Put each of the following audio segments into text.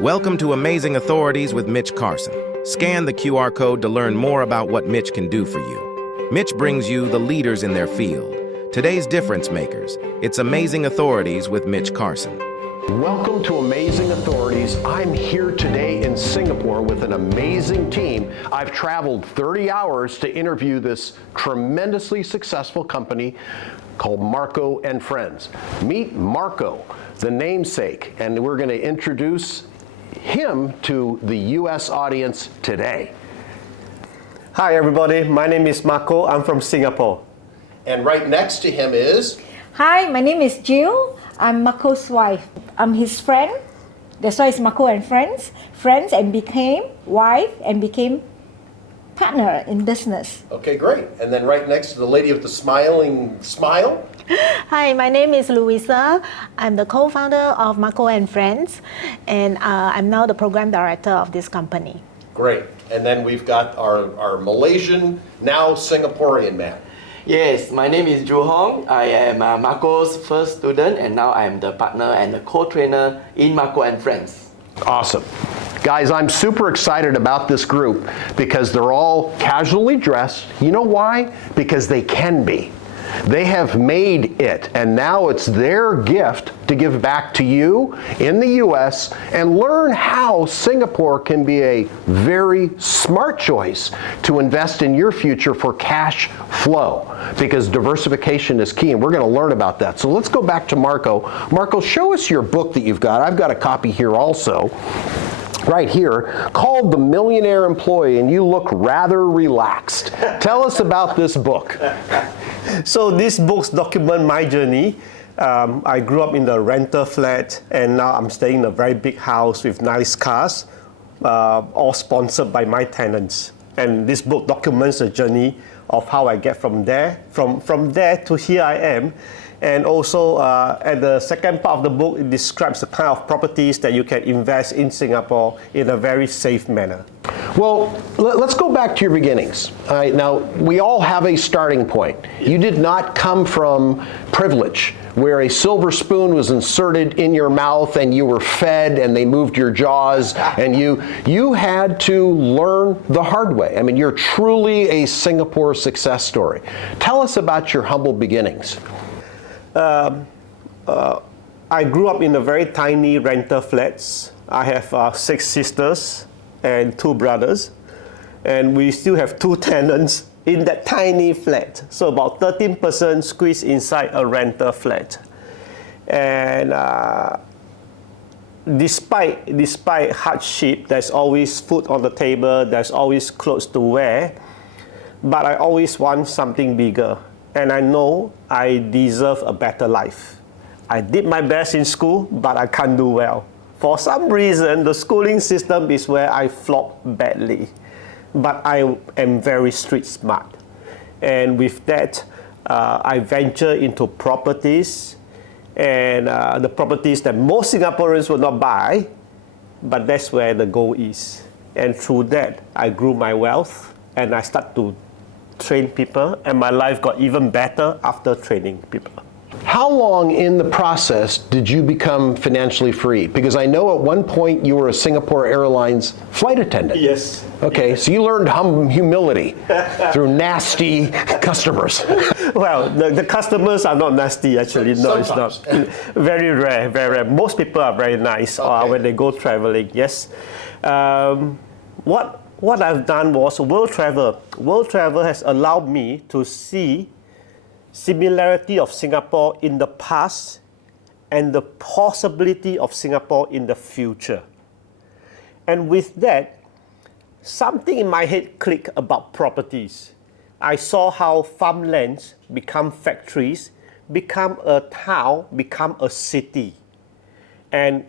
Welcome to Amazing Authorities with Mitch Carson. Scan the QR code to learn more about what Mitch can do for you. Mitch brings you the leaders in their field, today's difference makers. It's Amazing Authorities with Mitch Carson. Welcome to Amazing Authorities. I'm here today in Singapore with an amazing team. I've traveled 30 hours to interview this tremendously successful company called Marko and Friends. Meet Marko, the namesake, and we're going to introduce him to the U.S. audience today. Hi everybody, my name is Marko. I'm from Singapore. And right next to him is... Hi, my name is Jill. I'm Marko's wife. I'm his friend. That's why it's Marko and Friends. Friends and became wife and became partner in business. Okay, great. And then right next to the lady with the smiling smile. Hi, my name is Louisa. I'm the co-founder of Marko and Friends, and I'm now the program director of this company. Great. And then we've got our Malaysian, now Singaporean man. Yes, my name is Ju Hong. I am Marko's first student, and now I am the partner and the co-trainer in Marko and Friends. Awesome. Guys, I'm super excited about this group because they're all casually dressed. You know why? Because they can be. They have made it, and now it's their gift to give back to you in the U.S. and learn how Singapore can be a very smart choice to invest in your future for cash flow, because diversification is key, and we're going to learn about that. So let's go back to Marko. Marko, show us your book that you've got. I've got a copy here also. Right here, called The Millionaire Employee, and you look rather relaxed. Tell us about this book. So these books document my journey. I grew up in the rental flat, and now I'm staying in a very big house with nice cars, all sponsored by my tenants. And this book documents the journey of how I get from there to here I am. And also, at the second part of the book, it describes the kind of properties that you can invest in Singapore in a very safe manner. Well, let's go back to your beginnings. All right, now, we all have a starting point. You did not come from privilege, where a silver spoon was inserted in your mouth and you were fed and they moved your jaws, and you had to learn the hard way. I mean, you're truly a Singapore success story. Tell us about your humble beginnings. I grew up in a very tiny rental flats. I have 6 sisters and 2 brothers, and we still have 2 tenants in that tiny flat. So about 13 persons squeezed inside a rental flat. And despite hardship, there's always food on the table, there's always clothes to wear, but I always want something bigger. And I know I deserve a better life. I did my best in school, but I can't do well. For some reason, the schooling system is where I flop badly. But I am very street smart. And with that, I venture into properties, and the properties that most Singaporeans will not buy, but that's where the goal is. And through that, I grew my wealth, and I start to train people, and my life got even better after training people. How long in the process did you become financially free? Because I know at one point you were a Singapore Airlines flight attendant. Yes. Okay, so you learned humility through nasty customers. Well, the customers are not nasty, actually. No, Sometimes. It's not. Very rare, very rare. Most people are very nice when they go traveling, yes. What I've done was world travel. World travel has allowed me to see similarity of Singapore in the past and the possibility of Singapore in the future. And with that, something in my head clicked about properties. I saw how farmlands become factories, become a town, become a city. And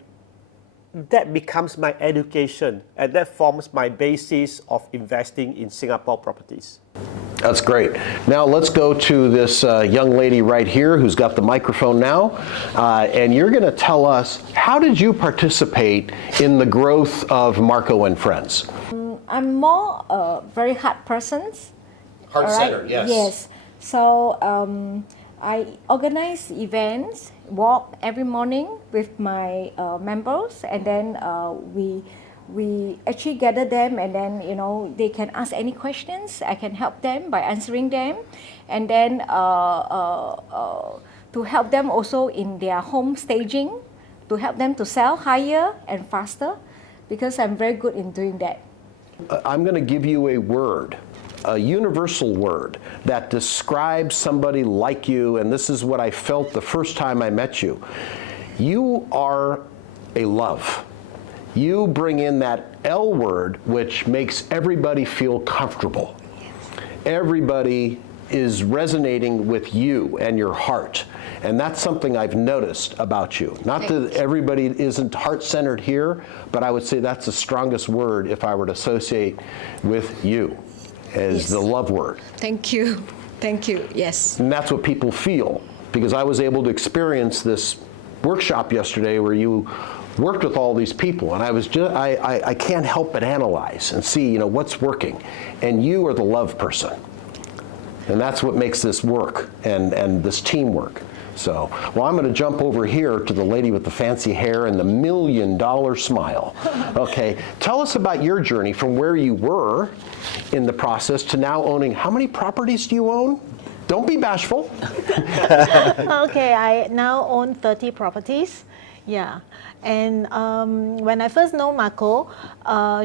that becomes my education, and that forms my basis of investing in Singapore properties. That's great. Now let's go to this young lady right here who's got the microphone now, and you're going to tell us, how did you participate in the growth of Marko and Friends? I'm more a very hard person. Heart-centered, yes. Yes. So I organize events, walk every morning with my members, and then we actually gather them, and then they can ask any questions. I can help them by answering them, and then to help them also in their home staging, to help them to sell higher and faster, because I'm very good in doing that. I'm going to give you a word, a universal word that describes somebody like you, and this is what I felt the first time I met you. You are a love. You bring in that L word, which makes everybody feel comfortable. Everybody is resonating with you and your heart. And that's something I've noticed about you. Not that everybody isn't heart-centered here, but I would say that's the strongest word if I were to associate with you as the love word. Thank you. Thank you. Yes. And that's what people feel, because I was able to experience this workshop yesterday where you worked with all these people, and I was just I can't help but analyze and see what's working, and you are the love person, and that's what makes this work and this teamwork. So, well, I'm going to jump over here to the lady with the fancy hair and the $1 million smile. Okay, tell us about your journey from where you were in the process to now owning. How many properties do you own? Don't be bashful. Okay, I now own 30 properties. Yeah, and when I first know Marko,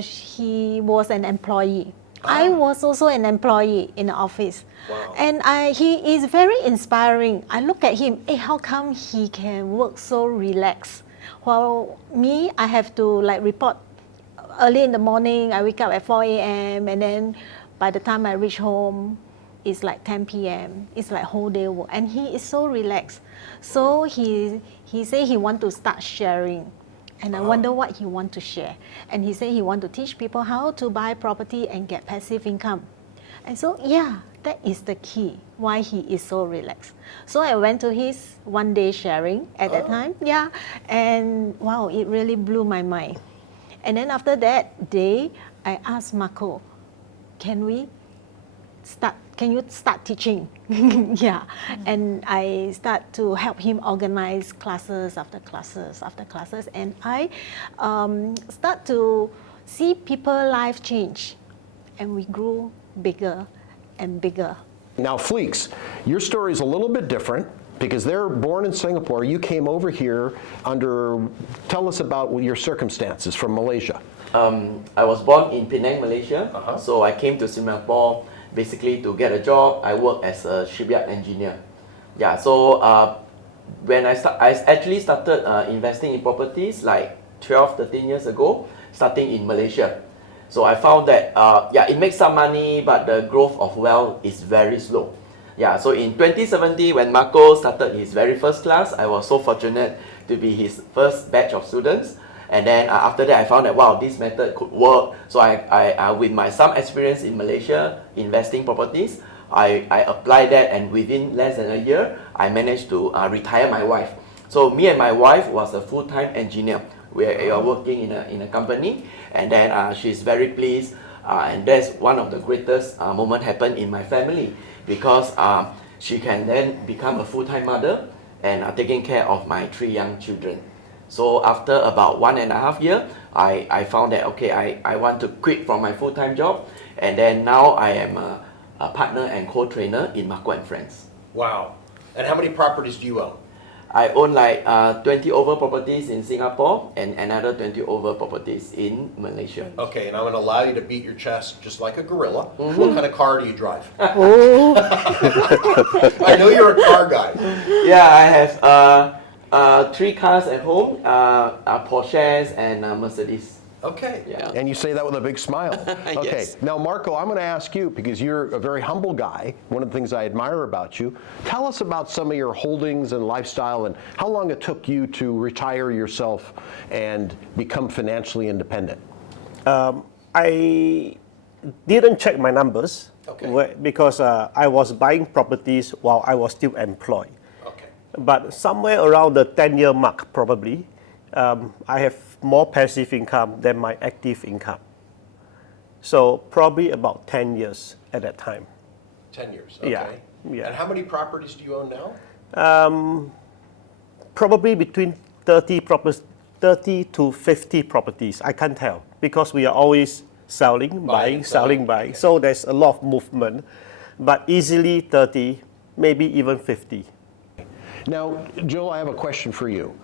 he was an employee. I was also an employee in the office. Wow. And he is very inspiring. I look at him, how come he can work so relaxed? While me, I have to report early in the morning. I wake up at 4 a.m. and then by the time I reach home, it's like 10 p.m. It's like whole day work. And he is so relaxed. So he said he want to start sharing. And I wonder what he want to share. And he said he want to teach people how to buy property and get passive income. And so, yeah, that is the key, why he is so relaxed. So I went to his one-day sharing at that time. Yeah, and wow, it really blew my mind. And then after that day, I asked Marko, can you start teaching? Yeah, and I start to help him organize classes after classes after classes, and I start to see people life change, and we grew bigger and bigger. Now, Fleeks, your story is a little bit different because they're born in Singapore. You came over here tell us about your circumstances from Malaysia. I was born in Penang, Malaysia, so I came to Singapore basically to get a job. I work as a shipyard engineer. Yeah, so when I actually started investing in properties like 12, 13 years ago, starting in Malaysia. So I found that, it makes some money, but the growth of wealth is very slow. Yeah, so in 2017, when Marko started his very first class, I was so fortunate to be his first batch of students. And then after that, I found that, wow, this method could work. So I with some experience in Malaysia, investing properties, I applied that, and within less than a year, I managed to retire my wife. So me and my wife was a full-time engineer. We are working in a company, and then she's very pleased. And that's one of the greatest moment happened in my family, because she can then become a full-time mother and taking care of my 3 young children. So after about 1.5 years, I found that, okay, I want to quit from my full-time job, and then now I am a partner and co-trainer in Marko and Friends. Wow. And how many properties do you own? I own like 20 over properties in Singapore and another 20 over properties in Malaysia. Okay, and I'm going to allow you to beat your chest just like a gorilla. What kind of car do you drive? I know you're a car guy. Yeah, I have 3 cars at home, Porsches and Mercedes. Okay. Yeah. And you say that with a big smile. Okay. Yes. Now, Marko, I'm going to ask you, because you're a very humble guy. One of the things I admire about you. Tell us about some of your holdings and lifestyle, and how long it took you to retire yourself and become financially independent. I didn't check my numbers, because I was buying properties while I was still employed. Okay. But somewhere around the 10-year mark, probably, I have more passive income than my active income. So probably about 10 years at that time. 10 years, okay. Yeah. Yeah. And how many properties do you own now? Probably between 30 to 50 properties. I can't tell because we are always selling, buying, selling, buying. Okay. So there's a lot of movement, but easily 30, maybe even 50. Now, Joel, I have a question for you.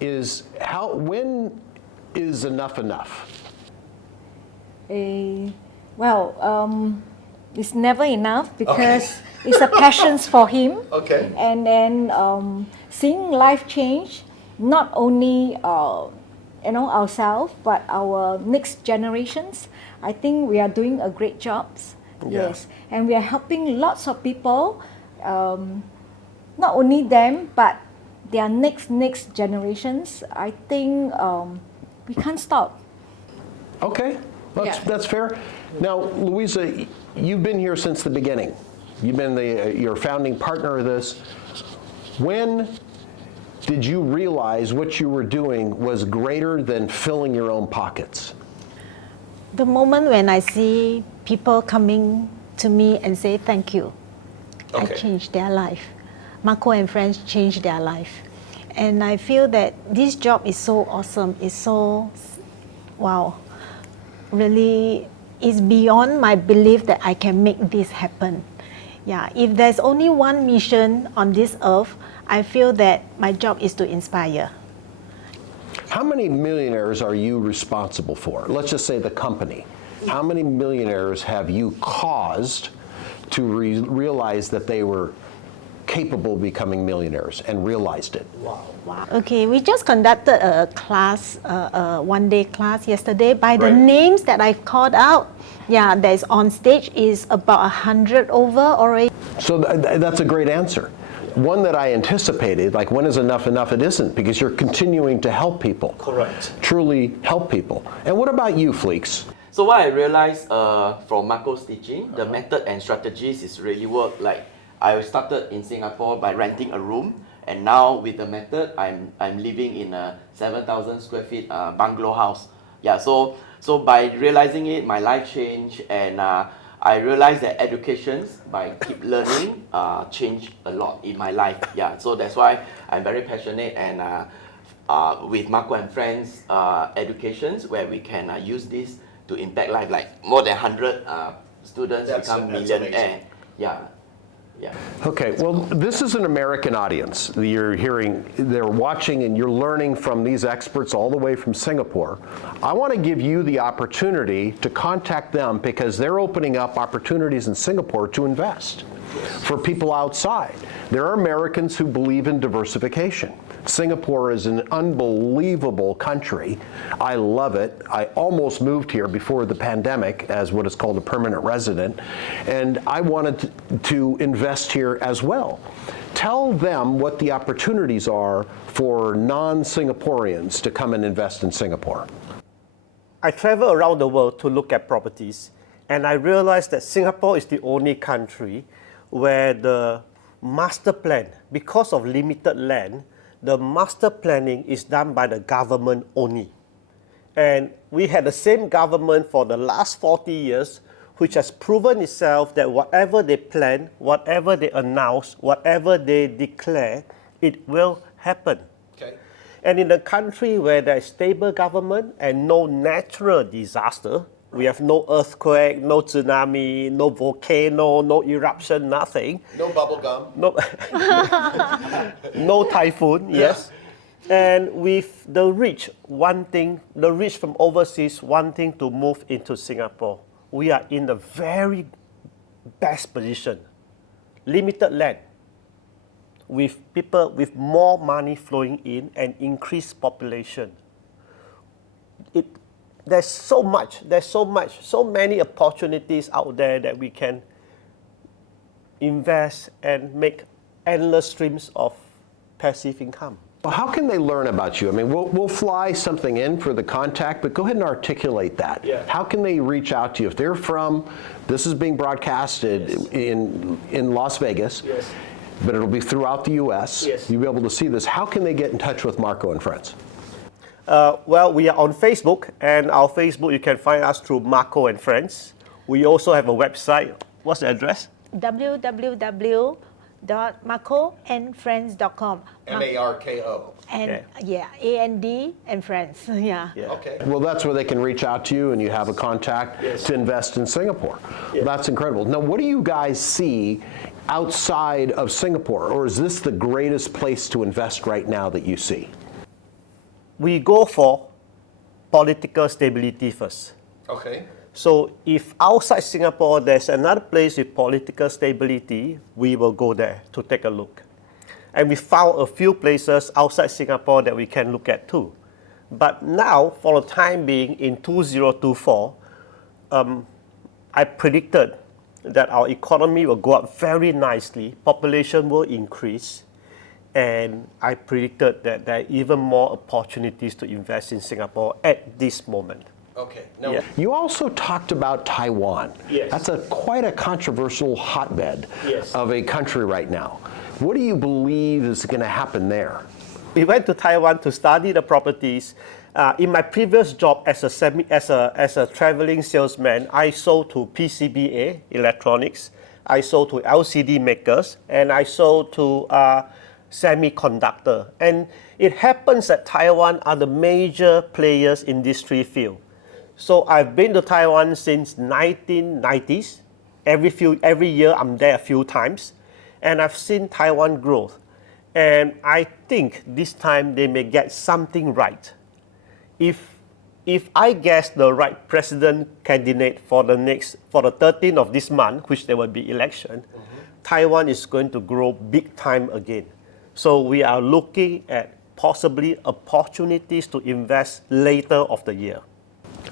When is enough enough? It's never enough because it's a passion for him. Okay. And then seeing life change, not only ourselves but our next generations. I think we are doing a great job. Yeah. Yes, and we are helping lots of people. Not only them, but their next generations. I think we can't stop. Okay, Yeah. that's fair. Now, Louisa, you've been here since the beginning. You've been your founding partner of this. When did you realize what you were doing was greater than filling your own pockets? The moment when I see people coming to me and say thank you, I changed their life. Marko and Friends changed their life. And I feel that this job is so awesome, it's so, wow, really is beyond my belief that I can make this happen. Yeah, if there's only one mission on this earth, I feel that my job is to inspire. How many millionaires are you responsible for? Let's just say the company. How many millionaires have you caused to realize that they were capable of becoming millionaires and realized it? Wow. Okay, we just conducted a class, a one-day class yesterday. By the names that I've called out, yeah, that's on stage is about 100 over already. So that's a great answer. One that I anticipated, like when is enough enough? It isn't, because you're continuing to help people. Correct. Truly help people. And what about you, Fleeks? So what I realized from Marko's teaching, the method and strategies is really work. Like I started in Singapore by renting a room, and now with the method, I'm living in a 7,000 square feet bungalow house. Yeah, so by realizing it, my life changed, and I realized that educations, by keep learning, changed a lot in my life. Yeah, so that's why I'm very passionate, and with Marko and Friends educations, where we can use this to impact life, like more than 100 students become millionaire. Yeah. Yeah. Okay, well, this is an American audience. You're hearing, they're watching, and you're learning from these experts all the way from Singapore. I want to give you the opportunity to contact them because they're opening up opportunities in Singapore to invest for people outside. There are Americans who believe in diversification. Singapore is an unbelievable country. I love it. I almost moved here before the pandemic as what is called a permanent resident, and I wanted to invest here as well. Tell them what the opportunities are for non-Singaporeans to come and invest in Singapore. I travel around the world to look at properties, and I realized that Singapore is the only country where the master plan, because of limited land, the master planning is done by the government only. And we had the same government for the last 40 years, which has proven itself that whatever they plan, whatever they announce, whatever they declare, it will happen. Okay. And in a country where there is stable government and no natural disaster, we have no earthquake, no tsunami, no volcano, no eruption, nothing. No bubble gum. No, no typhoon, yes. And with the rich from overseas wanting to move into Singapore, we are in the very best position. Limited land, with people with more money flowing in and increased population. There's so many opportunities out there that we can invest and make endless streams of passive income. Well, how can they learn about you? I mean, we'll fly something in for the contact, but go ahead and articulate that. Yeah. How can they reach out to you? If they're this is being broadcasted in Las Vegas, Yes. but it'll be throughout the U.S. Yes. You'll be able to see this. How can they get in touch with Marko and Friends? Well, we are on Facebook, and our Facebook, you can find us through Marko and Friends. We also have a website. What's the address? www.markoandfriends.com www.markoandfriends.com. MARKO. And AND and friends. Yeah. Okay. Well, that's where they can reach out to you and you have a contact to invest in Singapore. Well, that's incredible. Now, what do you guys see outside of Singapore, or is this the greatest place to invest right now that you see? We go for political stability first. Okay. So if outside Singapore there's another place with political stability, we will go there to take a look. And we found a few places outside Singapore that we can look at too. But now, for the time being, in 2024, I predicted that our economy will go up very nicely, population will increase, and I predicted that there are even more opportunities to invest in Singapore at this moment. Okay. Now, you also talked about Taiwan. Yes. That's quite a controversial hotbed of a country right now. What do you believe is going to happen there? We went to Taiwan to study the properties. In my previous job as a traveling salesman, I sold to PCBA electronics, I sold to LCD makers, and I sold to semiconductor. And it happens that Taiwan are the major players in this three field. So I've been to Taiwan since 1990s. Every year I'm there a few times, and I've seen Taiwan growth. And I think this time they may get something right. If I guess the right president candidate for the 13th of this month, which there will be election, Taiwan is going to grow big time again. So we are looking at possibly opportunities to invest later of the year.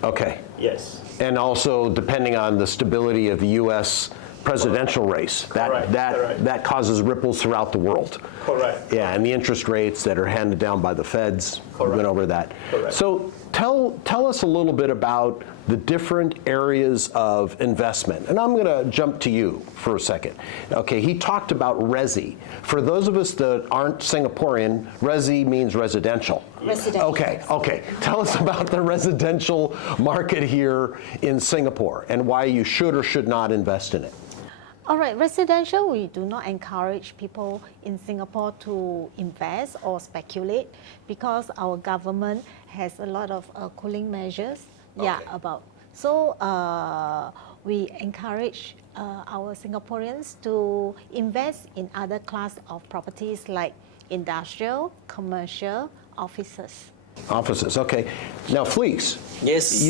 Okay. Yes. And also depending on the stability of the U.S. presidential race, that causes ripples throughout the world. Correct. Yeah, and the interest rates that are handed down by the feds, we went over that. Correct. So tell us a little bit about the different areas of investment. And I'm going to jump to you for a second. Okay, he talked about resi. For those of us that aren't Singaporean, resi means residential. Residential. Okay. Tell us about the residential market here in Singapore and why you should or should not invest in it. All right, residential, we do not encourage people in Singapore to invest or speculate because our government has a lot of cooling measures. So we encourage our Singaporeans to invest in other class of properties like industrial, commercial, offices. Offices, okay. Now, Fleeks. Yes.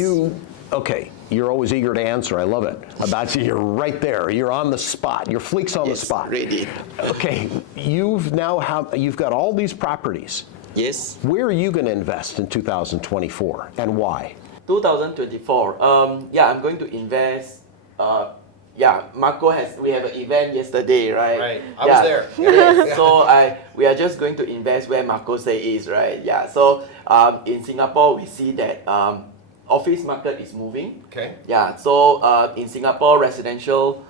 You're always eager to answer. I love it. About you, you're right there. You're on the spot. You're Fleeks on the spot. Ready. Okay, you've got all these properties. Yes. Where are you going to invest in 2024 and why? 2024. I'm going to invest. Marko we have an event yesterday, right? Right. I was there. Yes. So we are just going to invest where Marko say is, right? Yeah. So in Singapore, we see that office market is moving. Okay. Yeah. So in Singapore, residential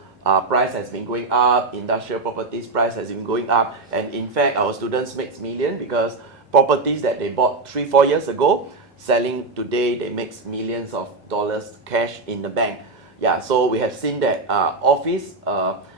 price has been going up, industrial properties price has been going up, and in fact, our students makes million because properties that they bought 3-4 years ago, selling today, they makes millions of dollars cash in the bank. Yeah, so we have seen that office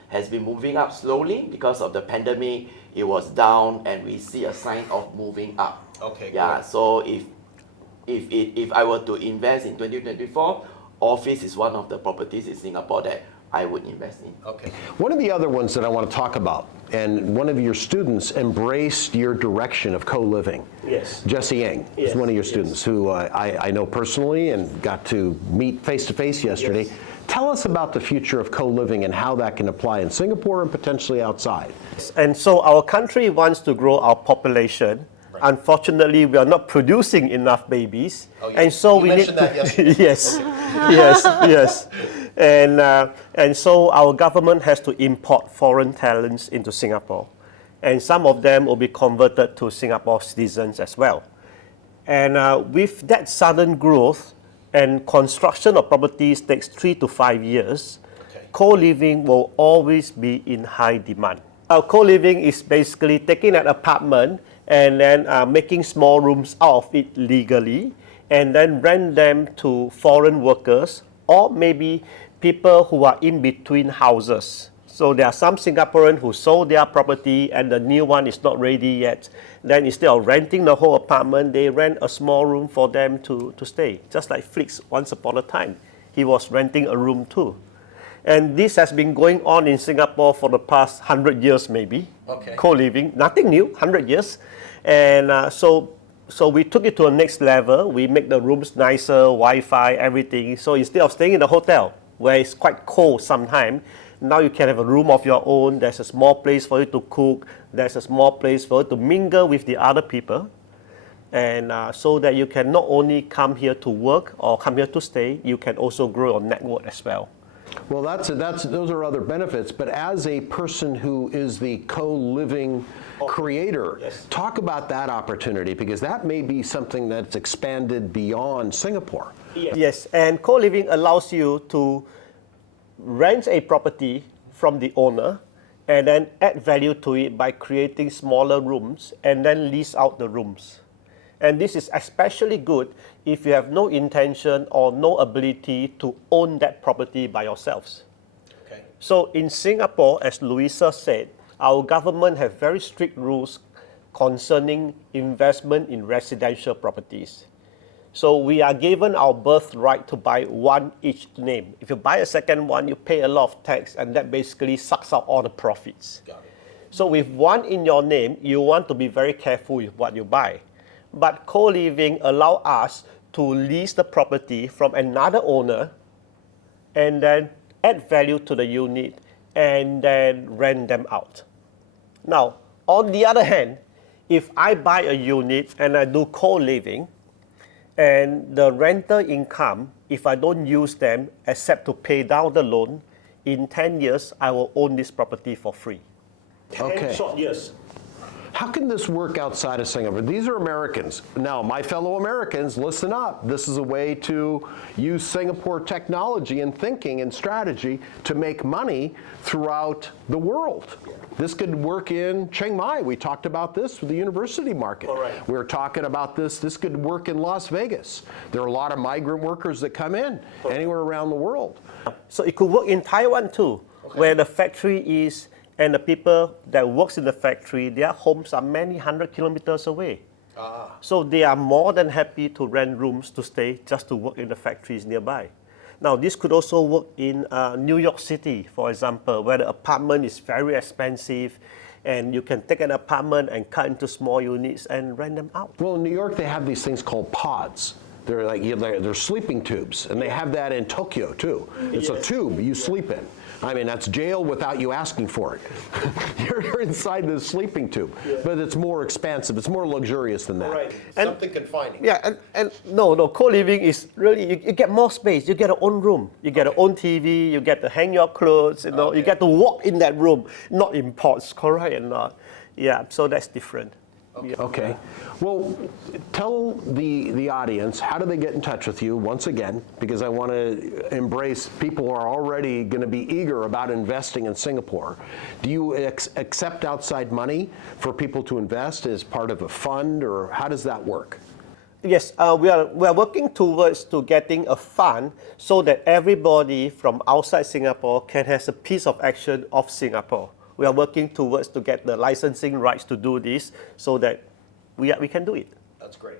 has been moving up slowly because of the pandemic. It was down, and we see a sign of moving up. Okay. Yeah, so if I were to invest in 2024, office is one of the properties in Singapore that I would invest in. Okay. One of the other ones that I want to talk about, and one of your students embraced your direction of co-living. Yes. Jesse Yang is one of your students who I know personally and got to meet face-to-face yesterday. Yes. Tell us about the future of co-living and how that can apply in Singapore and potentially outside. And so our country wants to grow our population. Right. Unfortunately, we are not producing enough babies. And so we need to, yes. And so our government has to import foreign talents into Singapore. And some of them will be converted to Singapore citizens as well. And with that sudden growth and construction of properties takes 3 to 5 years, co-living will always be in high demand. Co-living is basically taking an apartment and then making small rooms out of it legally and then rent them to foreign workers or maybe people who are in between houses. So there are some Singaporeans who sold their property and the new one is not ready yet. Then instead of renting the whole apartment, they rent a small room for them to stay. Just like Fleeks, once upon a time, he was renting a room too. And this has been going on in Singapore for the past 100 years maybe. Okay. Co-living, nothing new, 100 years. And so we took it to a next level. We make the rooms nicer, Wi-Fi, everything. So instead of staying in the hotel, where it's quite cold sometimes, now you can have a room of your own. There's a small place for you to cook. There's a small place for you to mingle with the other people. And so that you can not only come here to work or come here to stay, you can also grow your network as well. Well, those are other benefits, but as a person who is the co-living creator, yes. Talk about that opportunity, because that may be something that's expanded beyond Singapore. Yes, and co-living allows you to rent a property from the owner and then add value to it by creating smaller rooms and then lease out the rooms. And this is especially good if you have no intention or no ability to own that property by yourselves. Okay. So in Singapore, as Louisa said, our government have very strict rules concerning investment in residential properties. So we are given our birthright to buy one each name. If you buy a second one, you pay a lot of tax, and that basically sucks out all the profits. Got it. So with one in your name, you want to be very careful with what you buy. But co-living allow us to lease the property from another owner and then add value to the unit and then rent them out. Now, on the other hand, if I buy a unit and I do co-living, and the rental income, if I don't use them except to pay down the loan, in 10 years, I will own this property for free. 10 Okay. short years. How can this work outside of Singapore? These are Americans. Now, my fellow Americans, listen up. This is a way to use Singapore technology and thinking and strategy to make money throughout the world. This could work in Chiang Mai. We talked about this with the university market. Correct. We were talking about this. This could work in Las Vegas. There are a lot of migrant workers that come in anywhere around the world. So it could work in Taiwan too, where the factory is, and the people that works in the factory, their homes are many 100 kilometers away. So they are more than happy to rent rooms to stay just to work in the factories nearby. Now this could also work in New York City, for example, where the apartment is very expensive and you can take an apartment and cut into small units and rent them out. Well, in New York, they have these things called pods. They're like they're sleeping tubes, and they have that in Tokyo too. It's a tube you sleep in. I mean, that's jail without you asking for it. You're inside the sleeping tube, but it's more expansive. It's more luxurious than that. Right. Something confining. Yeah, and no, co-living is really, you get more space. You get your own room. You get your own TV. You get to hang your clothes. You know, you get to walk in that room, not in pods, correct or not? Yeah, so that's different. Okay. Well, tell the audience, how do they get in touch with you once again? Because I want to embrace people who are already going to be eager about investing in Singapore. Do you accept outside money for people to invest as part of a fund, or how does that work? Yes, we are working towards to getting a fund so that everybody from outside Singapore can have a piece of action of Singapore. We are working towards to get the licensing rights to do this so that we can do it. That's great.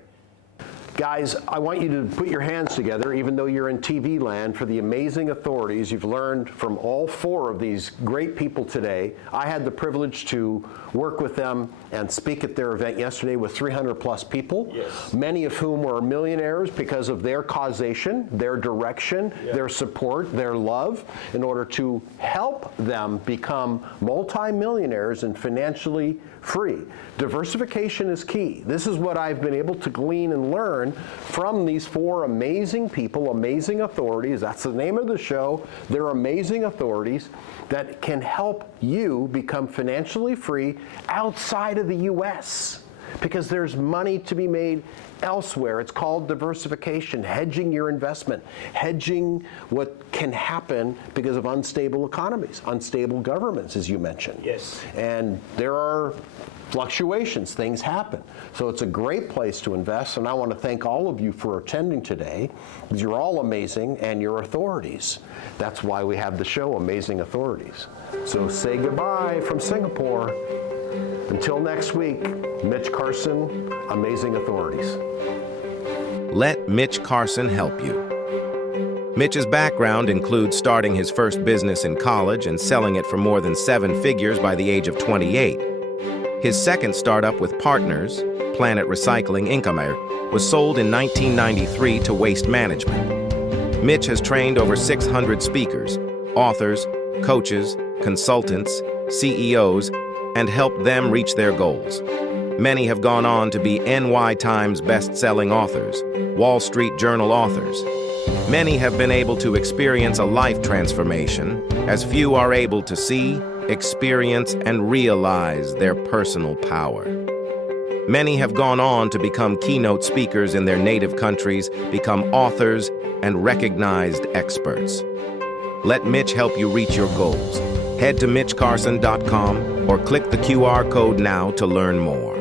Guys, I want you to put your hands together, even though you're in TV land, for the amazing authorities you've learned from all four of these great people today. I had the privilege to work with them and speak at their event yesterday with 300 plus people, many of whom were millionaires because of their causation, their direction, their support, their love, in order to help them become multi-millionaires and financially free. Diversification is key. This is what I've been able to glean and learn from these four amazing people, amazing authorities. That's the name of the show. They're amazing authorities that can help you become financially free outside of the U.S. because there's money to be made elsewhere. It's called diversification, hedging your investment, hedging what can happen because of unstable economies, unstable governments, as you mentioned. Yes. And there are fluctuations, things happen. So it's a great place to invest, and I want to thank all of you for attending today, because you're all amazing and you're authorities. That's why we have the show, Amazing Authorities. So say goodbye from Singapore. Until next week, Mitch Carson, Amazing Authorities. Let Mitch Carson help you. Mitch's background includes starting his first business in college and selling it for more than 7 figures by the age of 28. His second startup with partners, Planet Recycling Inc., was sold in 1993 to Waste Management. Mitch has trained over 600 speakers, authors, coaches, consultants, CEOs, and helped them reach their goals. Many have gone on to be NY Times best-selling authors, Wall Street Journal authors. Many have been able to experience a life transformation, as few are able to see, experience, and realize their personal power. Many have gone on to become keynote speakers in their native countries, become authors, and recognized experts. Let Mitch help you reach your goals. Head to MitchCarson.com or click the QR code now to learn more.